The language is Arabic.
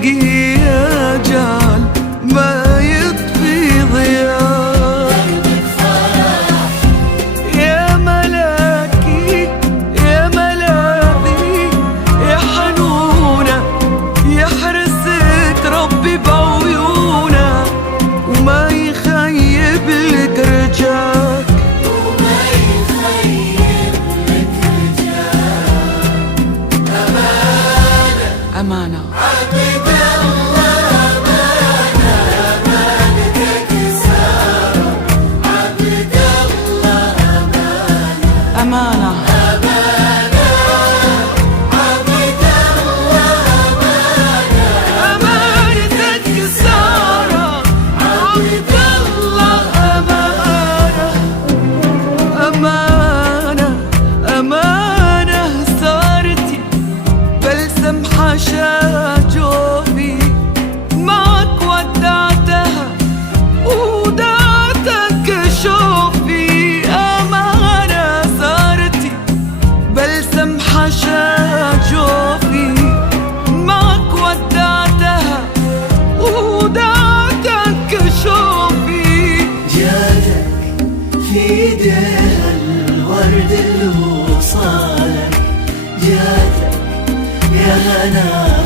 تلقي أجال ما يطفي ضياء. يا ملاكي يا ملاذي يا حنونة، يا حرسة ربي بعيونة، وما يخيب لك رجاك، وما يخيب لك رجاك. أمانة أمانة عبد الله، أمانة أمانتك سارة. عبد الله أمانة أمانة حاشا جوفي معك ودعتها ودعتك شوفي. أمانة صارتي بلسم حاشا جوفي معك ودعتها ودعتك شوفي. جاتك في ايديها الورد اللي وصالك، جاتك يا هنا